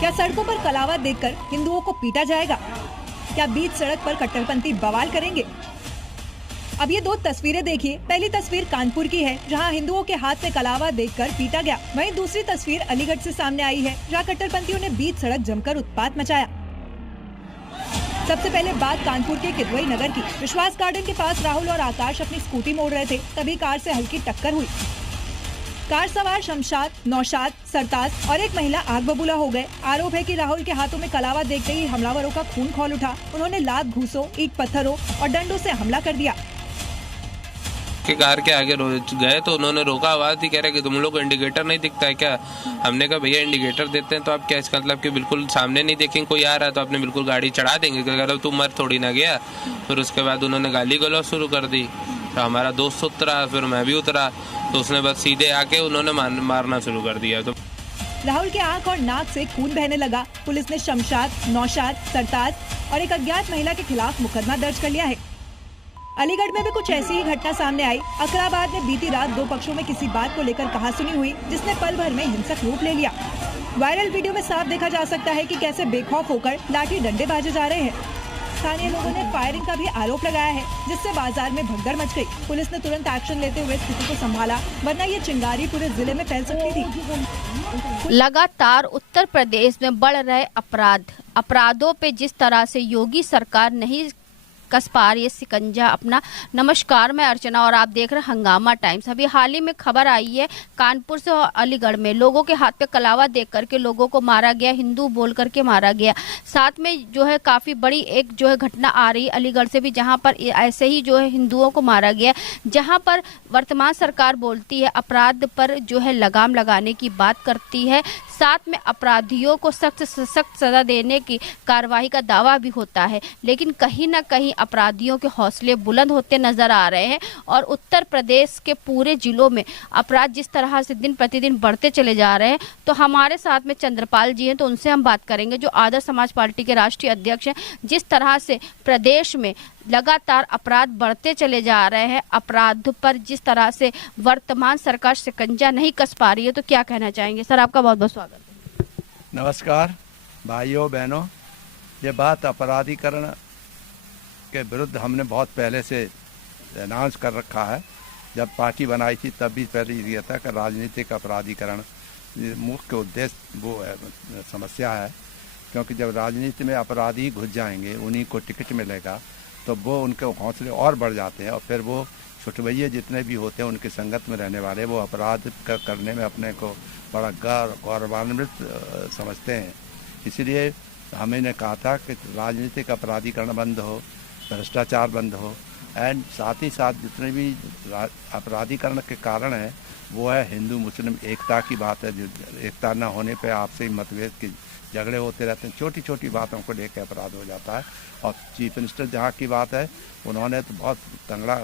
क्या सड़कों पर कलावा देखकर हिंदुओं को पीटा जाएगा? क्या बीच सड़क पर कट्टरपंथी बवाल करेंगे? अब ये दो तस्वीरें देखिए। पहली तस्वीर कानपुर की है, जहां हिंदुओं के हाथ में कलावा देखकर पीटा गया। वहीं दूसरी तस्वीर अलीगढ़ से सामने आई है, जहां कट्टरपंथियों ने बीच सड़क जमकर उत्पात मचाया। सबसे पहले बात कानपुर के किदवई नगर की। विश्वास गार्डन के पास राहुल और आकाश अपनी स्कूटी मोड़ रहे थे, तभी कार से हल्की टक्कर हुई। कार सवार शमशाद, नौशाद, सरताज और एक महिला आग बबूला हो गए। आरोप है कि राहुल के हाथों में कलावा देखते ही हमलावरों का खून खौल उठा। उन्होंने लात, घूसों, ईंट पत्थरों और डंडों से हमला कर दिया। कि कार के आगे गए तो उन्होंने रोका, आवाज थी, कह रहे कि तुम लोग को इंडिकेटर नहीं दिखता है क्या? हमने कहा भैया इंडिकेटर देते हैं तो आप क्या, इसका मतलब कि बिल्कुल सामने नहीं देखेंगे कोई आ रहा है तो आपने बिल्कुल गाड़ी चढ़ा देंगे? कह रहा तू मर थोड़ी ना गया। फिर उसके बाद उन्होंने गाली गलौज शुरू कर दी। तो हमारा दोस्त उतरा, फिर मैं भी उतरा, तो उसने बस सीधे आके उन्होंने मारना शुरू कर दिया। तो राहुल के आंख और नाक से खून बहने लगा। पुलिस ने शमशाद, नौशाद, सरताज और एक अज्ञात महिला के खिलाफ मुकदमा दर्ज कर लिया है। अलीगढ़ में भी कुछ ऐसी ही घटना सामने आई। अकराबाद में बीती रात दो पक्षों में किसी बात को लेकर कहासुनी हुई, जिसने पल भर में हिंसक रूप ले लिया। वायरल वीडियो में साफ देखा जा सकता है कि कैसे बेखौफ होकर लाठी डंडे बाजे जा रहे हैं। स्थानीय लोगों ने फायरिंग का भी आरोप लगाया है, जिससे बाजार में भगदड़ मच गई। पुलिस ने तुरंत एक्शन लेते हुए स्थिति को संभाला, वरना ये चिंगारी पूरे जिले में फैल सकती थी। लगातार उत्तर प्रदेश में बढ़ रहे अपराधों पे जिस तरह से योगी सरकार नहीं कस पा रही है शिकंजा अपना। नमस्कार, मैं अर्चना और आप देख रहे हैं हंगामा टाइम्स। अभी हाल ही में खबर आई है कानपुर से और अलीगढ़ में लोगों के हाथ पे कलावा देख करके लोगों को मारा गया, हिंदू बोल करके मारा गया। साथ में जो है काफी बड़ी एक जो है घटना आ रही है अलीगढ़ से भी, जहां पर ऐसे ही जो है हिंदुओं को मारा गया, जहां पर वर्तमान सरकार बोलती है अपराध पर जो है लगाम लगाने की बात करती है, साथ में अपराधियों को सख्त से सख्त सजा देने की कार्रवाई का दावा भी होता है। लेकिन कहीं ना कहीं अपराधियों के हौसले बुलंद होते नजर आ रहे हैं और उत्तर प्रदेश के पूरे जिलों में अपराध जिस तरह से दिन प्रतिदिन बढ़ते चले जा रहे हैं। तो हमारे साथ में चंद्रपाल जी हैं, तो उनसे हम बात करेंगे, जो आदर्श समाज पार्टी के राष्ट्रीय अध्यक्ष हैं। जिस तरह से प्रदेश में लगातार अपराध बढ़ते चले जा रहे हैं, अपराध पर जिस तरह से वर्तमान सरकार शिकंजा नहीं कस पा रही है, तो क्या कहना चाहेंगे? सर, आपका बहुत बहुत स्वागत है। नमस्कार भाइयों बहनों, ये बात अपराधीकरण के विरुद्ध हमने बहुत पहले से अनाउंस कर रखा है। जब पार्टी बनाई थी तब भी पहले ये था कि राजनीतिक अपराधीकरण मुख्य उद्देश्य वो है, समस्या है। क्योंकि जब राजनीति में अपराधी घुस जाएंगे, उन्हीं को टिकट मिलेगा, तो वो उनके हौसले और बढ़ जाते हैं और फिर वो छुटभैये जितने भी होते हैं उनकी संगत में रहने वाले, वो अपराध करने में अपने को बड़ा गौरवान्वित समझते हैं। इसलिए हमने कहा था कि राजनीतिक अपराधीकरण बंद हो, भ्रष्टाचार बंद हो, एंड साथ ही साथ जितने भी अपराधीकरण के कारण है वो है हिंदू मुस्लिम एकता की बात है। जो एकता न होने पे आपसे मतभेद के झगड़े होते रहते हैं, छोटी छोटी बातों को लेकर अपराध हो जाता है। और चीफ मिनिस्टर जहाँ की बात है, उन्होंने तो बहुत तगड़ा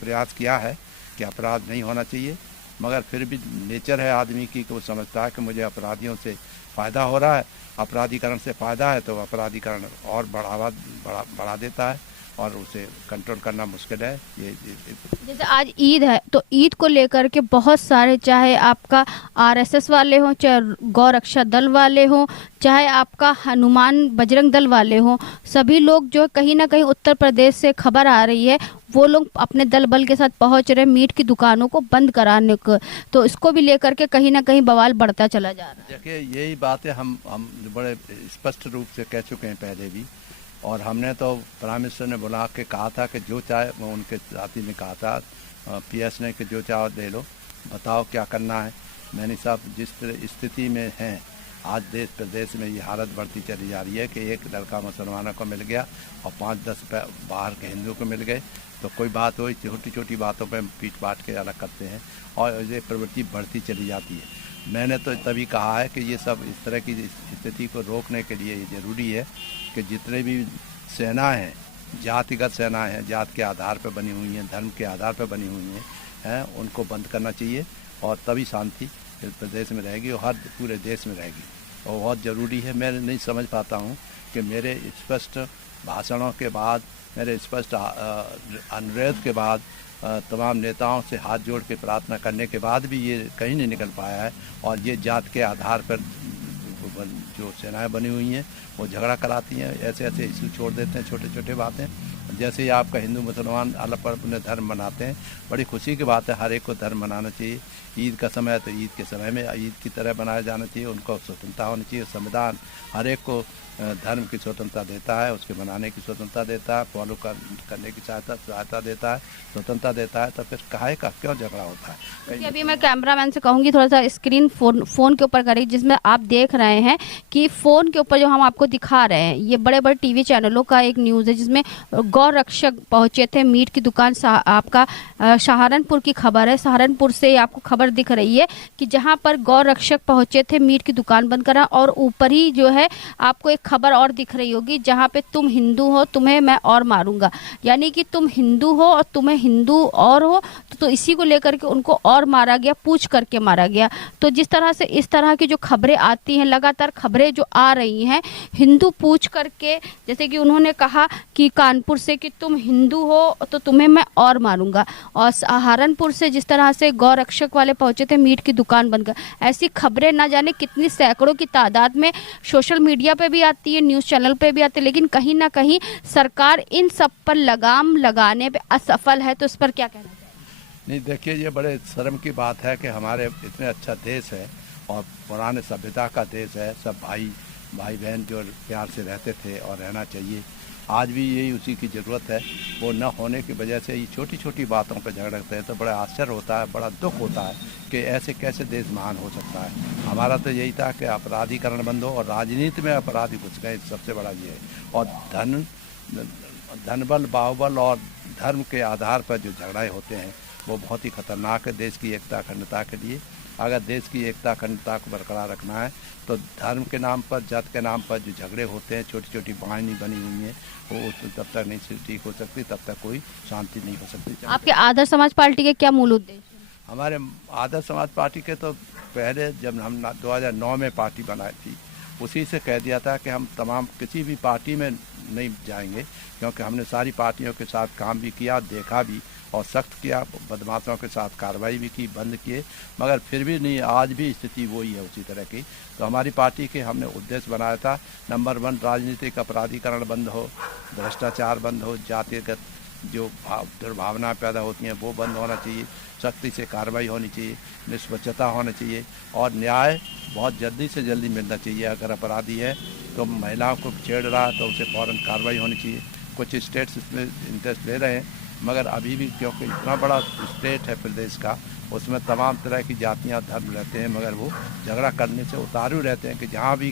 प्रयास किया है कि अपराध नहीं होना चाहिए, मगर फिर भी नेचर है आदमी की कि वो समझता है कि मुझे अपराधियों से फ़ायदा हो रहा है, अपराधीकरण से फ़ायदा है, तो अपराधीकरण और बढ़ा देता है और उसे कंट्रोल करना मुश्किल है। ये जैसे आज ईद है, तो ईद को लेकर के बहुत सारे, चाहे आपका आरएसएस वाले हों, चाहे गौ रक्षा दल वाले हों, चाहे आपका हनुमान बजरंग दल वाले हों, सभी लोग जो कहीं ना कहीं उत्तर प्रदेश से खबर आ रही है, वो लोग अपने दल बल के साथ पहुंच रहे मीट की दुकानों को बंद कराने को। तो इसको भी लेकर के कहीं ना कहीं बवाल बढ़ता चला जा रहा है। देखिए, यही बातें हम बड़े स्पष्ट रूप से कह चुके हैं पहले भी, और हमने तो प्राइम मिनिस्टर ने बुला के कहा था कि जो चाहे, वो उनके साथी ने कहा था पीएस ने कि जो चाहे दे लो, बताओ क्या करना है। मैंने साहब जिस तरह स्थिति में हैं आज देश प्रदेश में, ये हालत बढ़ती चली जा रही है कि एक लड़का मुसलमानों को मिल गया और 5-10 बाहर के हिंदू को मिल गए, तो कोई बात हो, छोटी छोटी बातों पर पीट पाट के अलग करते हैं और ये प्रवृत्ति बढ़ती चली जाती है। मैंने तो तभी कहा है कि ये सब इस तरह की स्थिति को रोकने के लिए ये ज़रूरी है कि जितने भी सेनाएं हैं, जातिगत सेनाएं हैं, जात के आधार पर बनी हुई हैं, धर्म के आधार पर बनी हुई हैं, उनको बंद करना चाहिए और तभी शांति प्रदेश में रहेगी और हर पूरे देश में रहेगी, और बहुत ज़रूरी है। मैं नहीं समझ पाता हूँ कि मेरे स्पष्ट भाषणों के बाद, मेरे स्पष्ट अनुरोध के बाद, तमाम नेताओं से हाथ जोड़ के प्रार्थना करने के बाद भी ये कहीं नहीं निकल पाया है और ये जात के आधार पर जो सेनाएं बनी हुई हैं वो झगड़ा कराती हैं, ऐसे ऐसे इशू छोड़ देते हैं, छोटे छोटे बातें। जैसे ही आपका हिंदू मुसलमान अलग अपने धर्म मनाते हैं, बड़ी खुशी की बात है, हर एक को धर्म मनाना चाहिए। ईद का समय है तो ईद के समय में ईद की तरह मनाया जाना चाहिए, उनको स्वतंत्रता होनी चाहिए। संविधान हर एक को धर्म की स्वतंत्रता देता है, उसके मनाने की स्वतंत्रता देता है, फॉलो करने की सहायता देता है, स्वतंत्रता देता है। तो फिर काहे का क्यों झगड़ा होता है? अभी मैं कैमरामैन से कहूंगी थोड़ा सा स्क्रीन फोन के ऊपर करें, जिसमें आप देख रहे हैं कि फोन के ऊपर जो हम आपको दिखा रहे हैं ये बड़े बड़े टीवी चैनलों का एक न्यूज़ है, जिसमें गौ रक्षक पहुंचे थे मीट की दुकान। आपका सहारनपुर की खबर है, सहारनपुर से आपको खबर दिख रही है कि जहां पर गौ रक्षक पहुंचे थे मीट की दुकान बंद करा, और ऊपर ही जो है आपको एक खबर और दिख रही होगी जहां पे तुम हिंदू हो तुम्हें मैं और मारूंगा, यानी कि तुम हिंदू हो और तुम्हें हिंदू और हो, तो इसी को लेकर के उनको और मारा गया, पूछ करके मारा गया। तो जिस तरह से इस तरह की जो खबरें आती हैं, लगातार खबरें जो आ रही हैं हिंदू पूछ करके, जैसे कि उन्होंने कहा कि कानपुर से कि तुम हिंदू हो तो तुम्हें मैं और मारूंगा, और सहारनपुर से जिस तरह से गौ रक्षक वाले पहुंचे थे मीट की दुकान बंद कर, ऐसी खबरें ना जाने कितनी सैकड़ों की तादाद में सोशल मीडिया पे भी आती है, न्यूज़ चैनल पे भी आती है, लेकिन कहीं ना कहीं सरकार इन सब पर लगाम लगाने पे असफल है। तो इस पर क्या कहना चाहिए? नहीं, देखिए ये बड़े शर्म की बात है कि हमारे इतने अच्छा देश है और पुराने सभ्यता का देश है, सब भाई बहन जो प्यार से रहते थे और रहना चाहिए, आज भी यही उसी की ज़रूरत है। वो न होने की वजह से ये छोटी छोटी बातों पर झगड़ते हैं, तो बड़ा आश्चर्य होता है, बड़ा दुख होता है कि ऐसे कैसे देश महान हो सकता है। हमारा तो यही था कि अपराधीकरण बंद हो और राजनीति में अपराधी घुस गए, सबसे बड़ा ये है। और धनबल बाहुबल और धर्म के आधार पर जो झगड़ाएँ होते हैं वो बहुत ही खतरनाक है देश की एकता अखंडता के लिए। अगर देश की एकता अखंडता को बरकरार रखना है तो धर्म के नाम पर, जात के नाम पर जो झगड़े होते हैं, छोटी छोटी बाहिनी बनी हुई हैं, वो तब तक नहीं ठीक हो सकती, तब तक कोई शांति नहीं हो सकती। आपके आदर्श समाज पार्टी के क्या मूल उद्देश्य? हमारे आदर्श समाज पार्टी के तो पहले जब हम 2009 में पार्टी बनाई थी, उसी से कह दिया था कि हम तमाम किसी भी पार्टी में नहीं जाएंगे, क्योंकि हमने सारी पार्टियों के साथ काम भी किया, देखा भी और सख्त किया, बदमाशों के साथ कार्रवाई भी की, बंद किए, मगर फिर भी नहीं, आज भी स्थिति वही है उसी तरह की। तो हमारी पार्टी के हमने उद्देश्य बनाया था, नंबर 1 राजनीतिक अपराधीकरण बंद हो, भ्रष्टाचार बंद हो, जातिगत जो दुर्भावना पैदा होती हैं वो बंद होना चाहिए, सख्ती से कार्रवाई होनी चाहिए, निष्पक्षता होनी चाहिए और न्याय बहुत जल्दी से जल्दी मिलना चाहिए। अगर अपराधी है तो महिलाओं को छेड़ रहा है तो उसे फ़ौरन कार्रवाई होनी चाहिए। कुछ स्टेट्स इसमें इंटरेस्ट ले रहे हैं, मगर अभी भी क्योंकि इतना बड़ा स्टेट है प्रदेश का, उसमें तमाम तरह की जातियाँ धर्म रहते हैं, मगर वो झगड़ा करने से उतारू रहते हैं कि जहाँ भी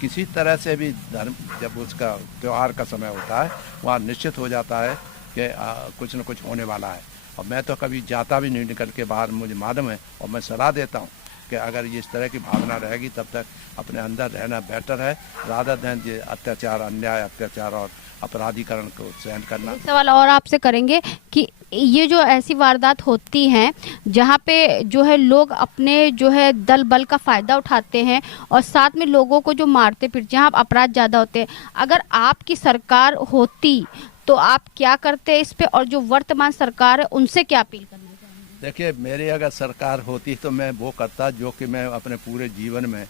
किसी तरह से भी धर्म, जब उसका त्यौहार का समय होता है वहाँ निश्चित हो जाता है कि कुछ न कुछ होने वाला है। और मैं तो कभी जाता भी नहीं निकल के बाहर, मुझे मालूम है और मैं सलाह देता हूँ कि अगर ये इस तरह की भावना रहेगी तब तक अपने अंदर रहना बेहतर है, रादर देन ये अत्याचार, अन्याय, अत्याचार और अपराधीकरण को सहन करना। सवाल और आपसे करेंगे कि ये जो ऐसी वारदात होती हैं जहाँ पे जो है लोग अपने जो है दल बल का फ़ायदा उठाते हैं और साथ में लोगों को जो मारते पीटते, जहाँ अपराध ज़्यादा होते हैं, अगर आपकी सरकार होती तो आप क्या करते इस पे, और जो वर्तमान सरकार है उनसे क्या अपील करना चाहेंगे? देखिए, मेरी अगर सरकार होती तो मैं वो करता जो कि मैं अपने पूरे जीवन में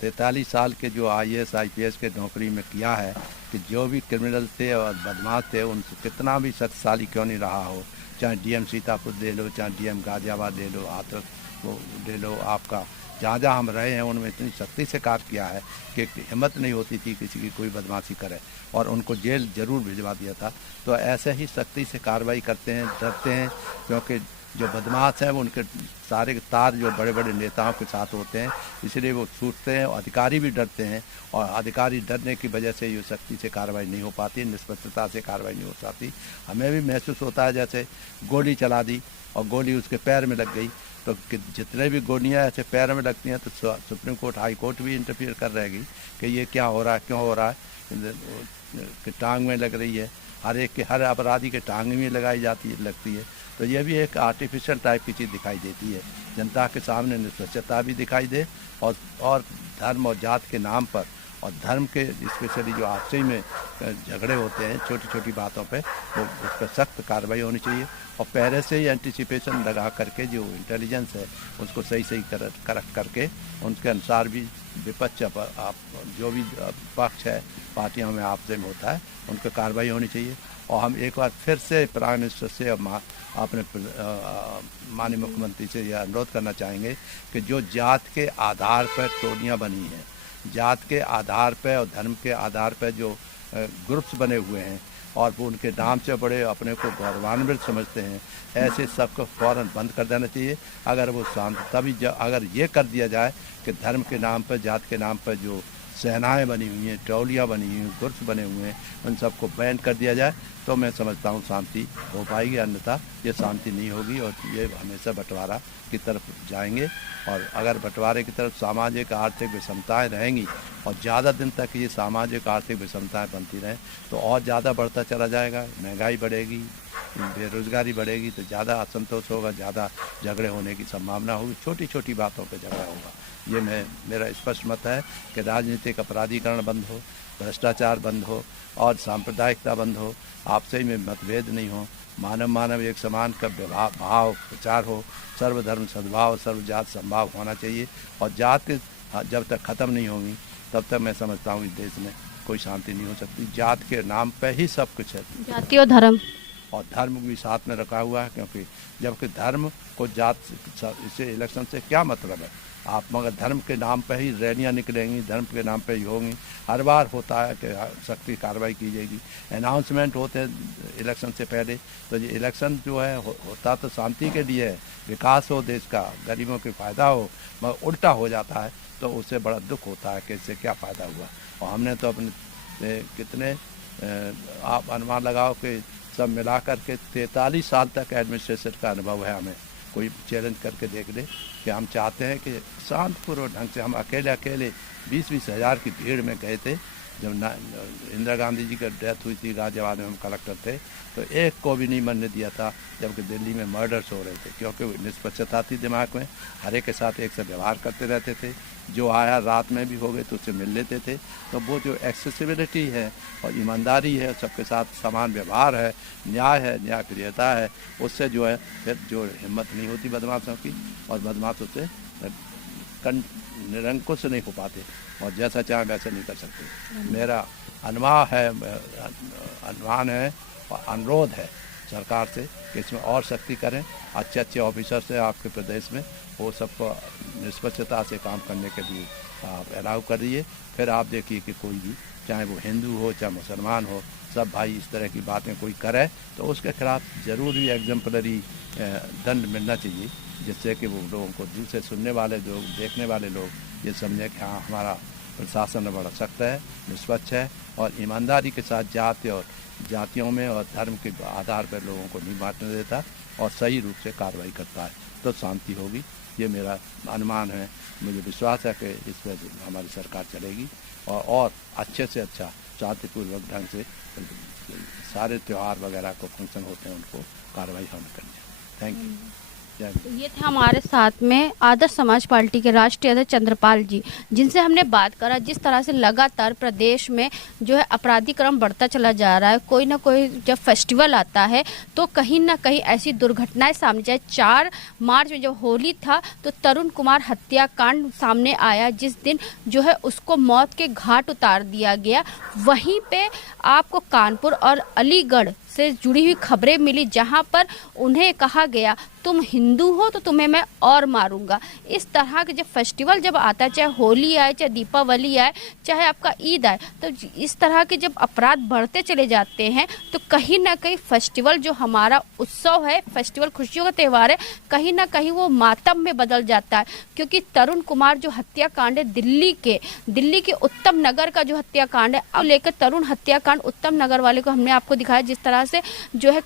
43 साल के जो IAS IPS के नौकरी में किया है, कि जो भी क्रिमिनल थे और बदमाश थे उनसे कितना भी शक्तिशाली क्यों नहीं रहा हो, चाहे DM सीतापुर ले लो, चाहे DM गाजियाबाद ले लो, हाथरस वो ले लो, आपका जहाँ जहाँ हम रहे हैं उनमें इतनी सख्ती से कार्य किया है कि हिम्मत नहीं होती थी किसी की कोई बदमाशी करे, और उनको जेल जरूर भिजवा दिया था। तो ऐसे ही सख्ती से कार्रवाई करते हैं, डरते हैं, क्योंकि जो बदमाश हैं वो उनके सारे तार जो बड़े बड़े नेताओं के साथ होते हैं, इसलिए वो छूटते हैं और अधिकारी भी डरते हैं, और अधिकारी डरने की वजह से ये सख्ती से कार्रवाई नहीं हो पाती, निष्पक्षता से कार्रवाई नहीं हो पाती। हमें भी महसूस होता है जैसे गोली चला दी और गोली उसके पैर में लग गई, तो जितने भी गोलियाँ ऐसे पैर में लगती हैं तो सुप्रीम कोर्ट, हाई कोर्ट भी इंटरफियर कर रहेगी कि ये क्या हो रहा है, क्यों हो रहा है, कि टांग में लग रही है, हर एक के, हर अपराधी के टांग में लगाई लगती है। तो ये भी एक आर्टिफिशियल टाइप की चीज़ दिखाई देती है। जनता के सामने निष्पक्षता भी दिखाई दे और धर्म और जात के नाम पर और धर्म के स्पेशली जो आपसी में झगड़े होते हैं छोटी छोटी बातों पे, वो उस पर सख्त कार्रवाई होनी चाहिए। और पहले से ही एंटिसिपेशन लगा करके जो इंटेलिजेंस है उसको सही करेक्ट करके उनके अनुसार भी विपक्ष आप जो भी पक्ष है पार्टियों में आपसे में होता है उन पर कार्रवाई होनी चाहिए। और हम एक बार फिर से प्राइम मिनिस्टर से अपने माननीय मुख्यमंत्री से यह अनुरोध करना चाहेंगे कि जो जात के आधार पर टोलियाँ बनी हैं, जात के आधार पर और धर्म के आधार पर जो ग्रुप्स बने हुए हैं और वो उनके नाम से बड़े अपने को गौरवान्वित समझते हैं, ऐसे सबको फ़ौरन बंद कर देना चाहिए। अगर वो शांत तभी अगर ये कर दिया जाए कि धर्म के नाम पर, जात के नाम पर जो सेनाएं बनी हुई हैं, टोलियाँ बनी हुई हैं, ग्रुप्स बने हुए हैं, उन सबको बैन कर दिया जाए तो मैं समझता हूँ शांति हो पाएगी, अन्यथा ये शांति नहीं होगी और ये हमेशा बंटवारा की तरफ जाएंगे। और अगर बंटवारे की तरफ सामाजिक आर्थिक विषमताएं रहेंगी और ज़्यादा दिन तक ये सामाजिक आर्थिक विषमताएं बनती रहें तो और ज़्यादा बढ़ता चला जाएगा, महंगाई बढ़ेगी, बेरोजगारी बढ़ेगी तो ज़्यादा असंतोष होगा, ज़्यादा झगड़े होने की संभावना होगी, छोटी छोटी बातों पर झगड़ा होगा। ये मेरा स्पष्ट मत है कि राजनीतिक अपराधीकरण बंद हो, भ्रष्टाचार बंद हो और सांप्रदायिकता बंद हो, आपसे में मतभेद नहीं हो, मानव एक समान का भाव प्रचार हो, सर्वधर्म सद्भाव सर्वजात संभाव होना चाहिए। और जात जब तक ख़त्म नहीं होगी तब तक मैं समझता हूँ इस देश में कोई शांति नहीं हो सकती। जात के नाम पे ही सब कुछ है, जाति और धर्म, और धर्म भी साथ में रखा हुआ है, क्योंकि जबकि धर्म को जात इससे इलेक्शन से क्या मतलब है। आप मगर धर्म के नाम पे ही रैलियाँ निकलेंगी, धर्म के नाम पे ही होंगी, हर बार होता है कि सख्ती कार्रवाई की जाएगी, अनाउंसमेंट होते हैं इलेक्शन से पहले। तो ये इलेक्शन जो है होता तो शांति के लिए है, विकास हो देश का, गरीबों के फ़ायदा हो, मगर उल्टा हो जाता है तो उससे बड़ा दुख होता है कि इससे क्या फ़ायदा हुआ। और हमने तो अपने कितने आप अनुमान लगाओ कि सब मिला कर के 43 साल तक एडमिनिस्ट्रेशन का अनुभव है। हमें कोई चैलेंज करके देख ले कि हम चाहते हैं कि शांतिपूर्वक ढंग से, हम अकेले 20-20 हज़ार की भीड़ में गए थे जब इंदिरा गांधी जी का डेथ हुई थी, गाजियाबाद में हम कलेक्टर थे, तो एक को भी नहीं मरने दिया था, जबकि दिल्ली में मर्डर्स हो रहे थे, क्योंकि निष्पक्षता थी दिमाग में, हर एक के साथ एक से व्यवहार करते रहते थे, जो आया रात में भी हो गए तो उससे मिल लेते थे। तो वो जो एक्सेसिबिलिटी है और ईमानदारी है, सबके साथ समान व्यवहार है, न्याय है, न्याय प्रियता है, उससे जो है फिर जो हिम्मत नहीं होती बदमाशों की, और बदमाश उससे निरंकुश नहीं हो पाते और जैसा चाहे वैसा नहीं कर सकते। मेरा अनुमान है और अनुरोध है सरकार से कि इसमें और सख्ती करें, अच्छे ऑफिसर से आपके प्रदेश में वो सबको निष्पक्षता से काम करने के लिए आप अलाउ करिए। फिर आप देखिए कि कोई भी, चाहे वो हिंदू हो चाहे मुसलमान हो, सब भाई इस तरह की बातें कोई करे तो उसके खिलाफ ज़रूर ही एग्जाम्पलरी दंड मिलना चाहिए, जिससे कि वो लोगों को, दिल से सुनने वाले लोग, देखने वाले लोग ये समझें कि हाँ हमारा प्रशासन बड़ा सख्त है, निष्पक्ष है और ईमानदारी के साथ जातियों में और धर्म के आधार पर लोगों को नहीं बांटने देता और सही रूप से कार्रवाई करता है, तो शांति होगी। ये मेरा अनुमान है, मुझे विश्वास है कि इस पर हमारी सरकार चलेगी और अच्छे से अच्छा शांतिपूर्वक ढंग से सारे त्यौहार वगैरह को फंक्शन होते हैं उनको कार्रवाई हम करनी है। Thank you. ये थे हमारे साथ में आदर्श समाज पार्टी के राष्ट्रीय अध्यक्ष चंद्रपाल जी, जिनसे हमने बात करा जिस तरह से लगातार प्रदेश में जो है अपराधीकरण बढ़ता चला जा रहा है। कोई ना कोई जब फेस्टिवल आता है तो कहीं ना कहीं ऐसी दुर्घटनाएं सामने, चाहे 4 मार्च में जब होली था तो तरुण कुमार हत्याकांड सामने आया, जिस दिन जो है उसको मौत के घाट उतार दिया गया। वहीं पे आपको कानपुर और अलीगढ़ से जुड़ी हुई खबरें मिली, जहां पर उन्हें कहा गया तुम हिंदू हो तो तुम्हें मैं और मारूंगा। इस तरह के जब फेस्टिवल जब आता है, चाहे होली आए, चाहे दीपावली आए, चाहे आपका ईद आए, तो इस तरह के जब अपराध बढ़ते चले जाते हैं तो कहीं ना कहीं फेस्टिवल जो हमारा उत्सव है, फेस्टिवल खुशियों का त्यौहार है, कहीं ना कहीं वो मातम में बदल जाता है। क्योंकि तरुण कुमार जो हत्याकांड है दिल्ली के उत्तम नगर का जो हत्याकांड है, अब लेकर तरुण हत्याकांड उत्तम नगर वाले को हमने आपको दिखाया, जिस तरह तरह से जो है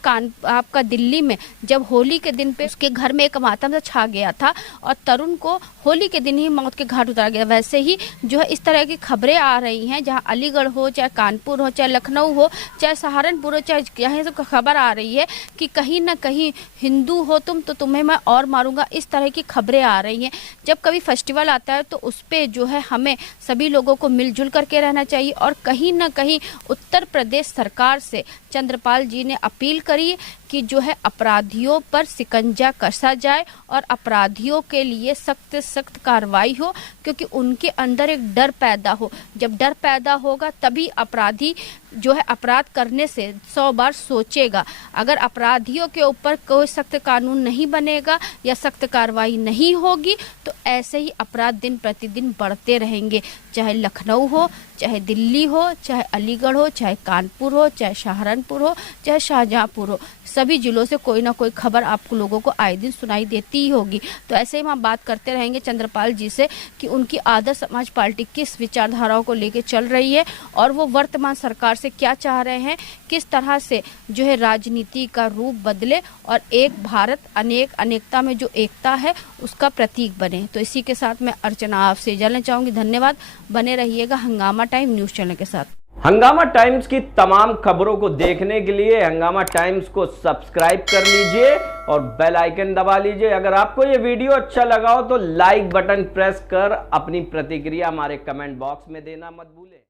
आपका दिल्ली में जब होली के दिन पे उसके घर में एक मातम सा छा गया था और तरुण को होली के दिन ही मौत के घाट उतारा गया, वैसे ही जो है इस तरह की खबरें आ रही हैं, जहां अलीगढ़ हो, चाहे कानपुर हो, चाहे लखनऊ हो, चाहे सहारनपुर हो, चाहे यहाँ से खबर आ रही है कि कहीं ना कहीं हिंदू हो तुम तो तुम्हें मैं और मारूंगा, इस तरह की खबरें आ रही हैं। जब कभी फेस्टिवल आता है तो उस पे जो है हमें सभी लोगों को मिलजुल करके रहना चाहिए। और कहीं ना कहीं उत्तर प्रदेश सरकार से चंद्रपाल जी ने अपील करी कि जो है अपराधियों पर शिकंजा कसा जाए और अपराधियों के लिए सख्त सख्त कार्रवाई हो, क्योंकि उनके अंदर एक डर पैदा हो। जब डर पैदा होगा तभी अपराधी जो है अपराध करने से 100 बार सोचेगा। अगर अपराधियों के ऊपर कोई सख्त कानून नहीं बनेगा या सख्त कार्रवाई नहीं होगी तो ऐसे ही अपराध दिन प्रतिदिन बढ़ते रहेंगे, चाहे लखनऊ हो, चाहे दिल्ली हो, चाहे अलीगढ़ हो, चाहे कानपुर हो, चाहे सहारनपुर हो, चाहे शाहजहांपुर हो, सभी जिलों से कोई ना कोई खबर आपको लोगों को आए दिन सुनाई देती ही होगी। तो ऐसे ही हम बात करते रहेंगे चंद्रपाल जी से कि उनकी आदर्श समाज पार्टी किस विचारधाराओं को लेकर चल रही है और वो वर्तमान सरकार से क्या चाह रहे हैं, किस तरह से जो है राजनीति का रूप बदले और एक भारत अनेक अनेकता में जो एकता है उसका प्रतीक बने। तो इसी के साथ मैं अर्चना आपसे जानना चाहूंगी। धन्यवाद, बने रहिएगा हंगामा टाइम न्यूज चैनल के साथ। हंगामा टाइम्स की तमाम खबरों को देखने के लिए हंगामा टाइम्स को सब्सक्राइब कर लीजिए और बेल आइकन दबा लीजिए। अगर आपको ये वीडियो अच्छा लगा हो तो लाइक बटन प्रेस कर अपनी प्रतिक्रिया हमारे कमेंट बॉक्स में देना मत भूलें।